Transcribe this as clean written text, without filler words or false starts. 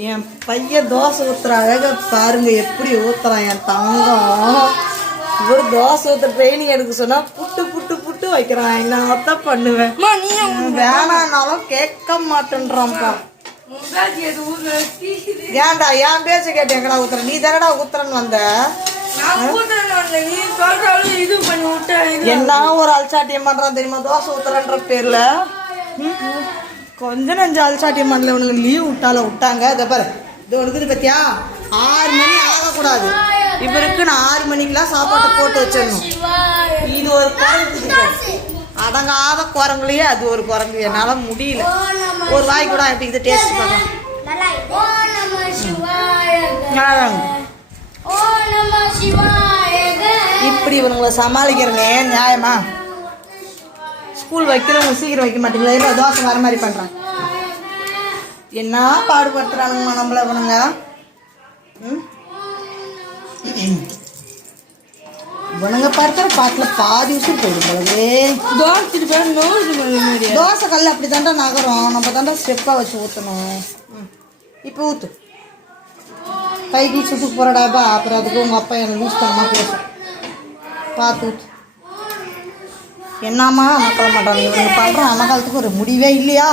என் பையன் தோசை ஊத்துற அழக பாருங்க, எப்படி ஊத்துறான் என் தங்கம். ஒரு தோசை ஊத்துற ட்ரைனிங் எடுக்க சொன்னா புட்டு புட்டு புட்டு வைக்கிறான். என்னத்தான் பண்ணுவேன், வேணான்னாலும் கேட்க மாட்டேன்றான்ப்பா. ஏன்டா என் பேச்ச கேட்டு எங்கடா ஊத்துற? நீ தானடா ஊத்துறன்னு வந்த. என்ன ஒரு அல்சாட்டியம் பண்றான் தெரியுமா தோசை ஊத்துறன்ற பேர்ல? கொஞ்சம் நஞ்சு அல்சாட்டியம் பண்ணல. உனக்கு லீவ் விட்டாங்க. அதை பாரு, இது இருக்குது பத்தியா? 6 மணி ஆகக்கூடாது. இவருக்கு நான் 6 மணிக்கெல்லாம் சாப்பாட்டை போட்டு வச்சிடணும். இது ஒரு குரங்கு, அடங்காத குரங்குலையே அது ஒரு குரங்கு. என்னால முடியல. ஒரு வாய் கூட எப்படி இது டேஸ்ட் பண்ணலாம். இப்படி இவங்களை சமாளிக்கிறனே நியாயமா? ஸ்கூல் வைக்கிறவங்க சீக்கிரம் வைக்க மாட்டீங்களா? இல்லை தோசை வர மாதிரி பண்ணுறான். என்ன பாடுபடுத்துறானுங்கம்மா நம்மள இவனுங்க. இவனுங்க பார்க்குற பாட்டில் பாதி விஷயம் போயிடுது. தோசை கல் அப்படி தாண்டா நகரும். நம்ம தாண்டா ஸ்டெப்பாக வச்சு ஊற்றணும். இப்போ ஊற்று. கைக்கு சுட்டு போறடாப்பா. அப்புறம் அதுக்கு உங்கள் அப்பா என்னை லூஸ் பண்ணமா பேசும். பார்த்து ஊற்று. என்னம்மா மக்கள் மாட்டாங்க இவங்க பண்ணுறோம். அந்த காலத்துக்கு ஒரு முடிவே இல்லையா?